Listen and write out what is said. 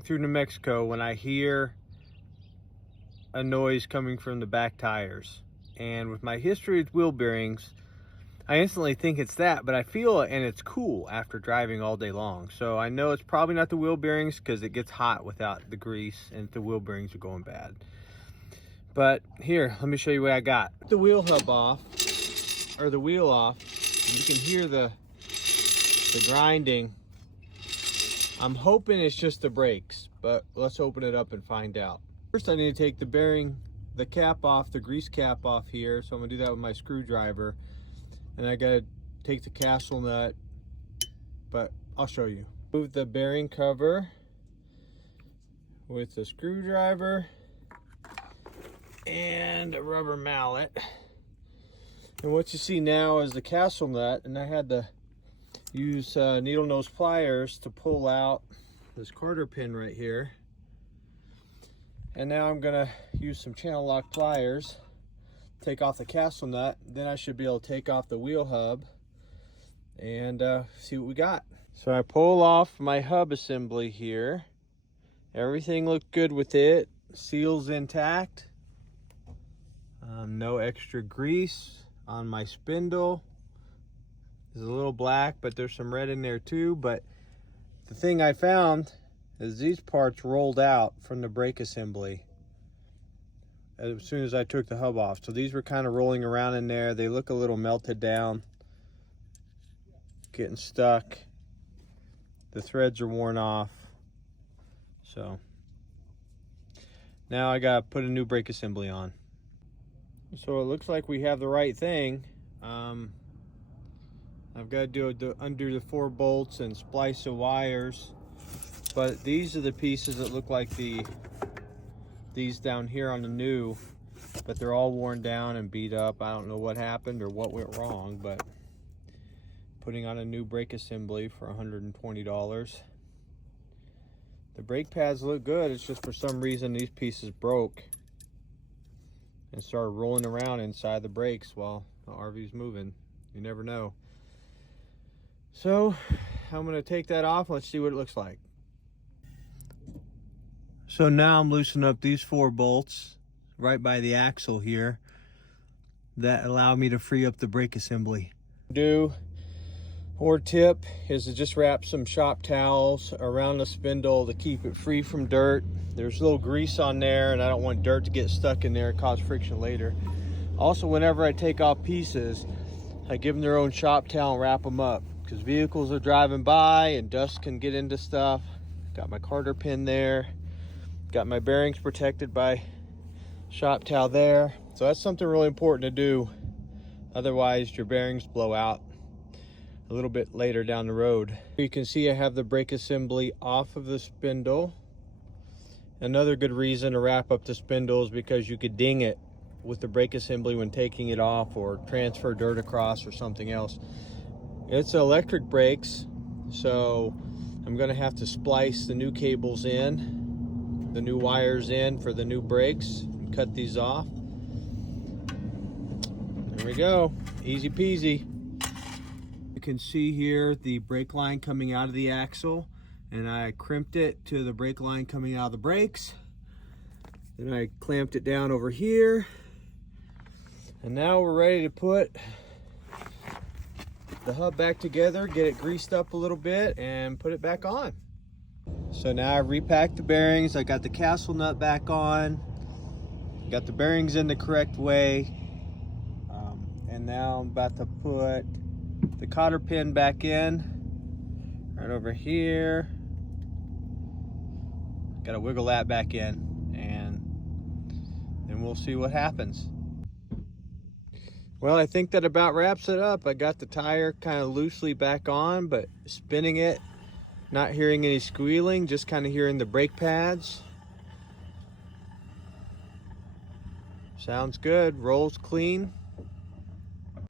Through New Mexico when I hear a noise coming from the back tires, and with my history with wheel bearings, I instantly think it's that, but I feel it and it's cool after driving all day long. So I know it's probably not the wheel bearings because it gets hot without the grease and the wheel bearings are going bad. But here, let me show you what I got. The wheel hub off, or the wheel off, and you can hear the grinding. I'm hoping it's just the brakes, but let's open it up and find out. First, I need to take the bearing, the cap off, the grease cap off here. So I'm gonna do that with my screwdriver. And I gotta take the castle nut, but I'll show you. Move the bearing cover with the screwdriver and a rubber mallet. And what you see now is the castle nut, and I had to use needle nose pliers to pull out this quarter pin right here. And now I'm gonna use some channel lock pliers, take off the castle nut, then I should be able to take off the wheel hub and see what we got. So I pull off my hub assembly here. Everything looked good with it. Seal's intact. No extra grease on my spindle. It's a little black, but there's some red in there too. But the thing I found is these parts rolled out from the brake assembly as soon as I took the hub off. So these were kind of rolling around in there. They look a little melted down, getting stuck. The threads are worn off. So now I gotta put a new brake assembly on. So it looks like we have the right thing. I've got to undo the 4 bolts and splice the wires. But these are the pieces that look like these down here on the new, but they're all worn down and beat up. I don't know what happened or what went wrong, but putting on a new brake assembly for $120. The brake pads look good. It's just for some reason these pieces broke and started rolling around inside the brakes while the RV's moving. You never know. So I'm gonna take that off. Let's see what it looks like. So now I'm loosening up these 4 bolts right by the axle here that allow me to free up the brake assembly. Or tip is to just wrap some shop towels around the spindle to keep it free from dirt. There's a little grease on there and I don't want dirt to get stuck in there and cause friction later. Also, whenever I take off pieces, I give them their own shop towel and wrap them up because vehicles are driving by and dust can get into stuff. Got my quarter pin there. Got my bearings protected by shop towel there. So that's something really important to do. Otherwise your bearings blow out a little bit later down the road. You can see I have the brake assembly off of the spindle. Another good reason to wrap up the spindle is because you could ding it with the brake assembly when taking it off or transfer dirt across or something else. It's electric brakes, so I'm gonna have to splice the new cables in, the new wires in for the new brakes, and cut these off. There we go, easy peasy. You can see here the brake line coming out of the axle, and I crimped it to the brake line coming out of the brakes. Then I clamped it down over here. And now we're ready to put the hub back together, get it greased up a little bit, and put it back on. So now I repacked the bearings. I got the castle nut back on, got the bearings in the correct way, and now I'm about to put the cotter pin back in right over here. Got to wiggle that back in, and then we'll see what happens. Well, I think that about wraps it up. I got the tire kind of loosely back on, but spinning it, not hearing any squealing, just kind of hearing the brake pads. Sounds good, rolls clean.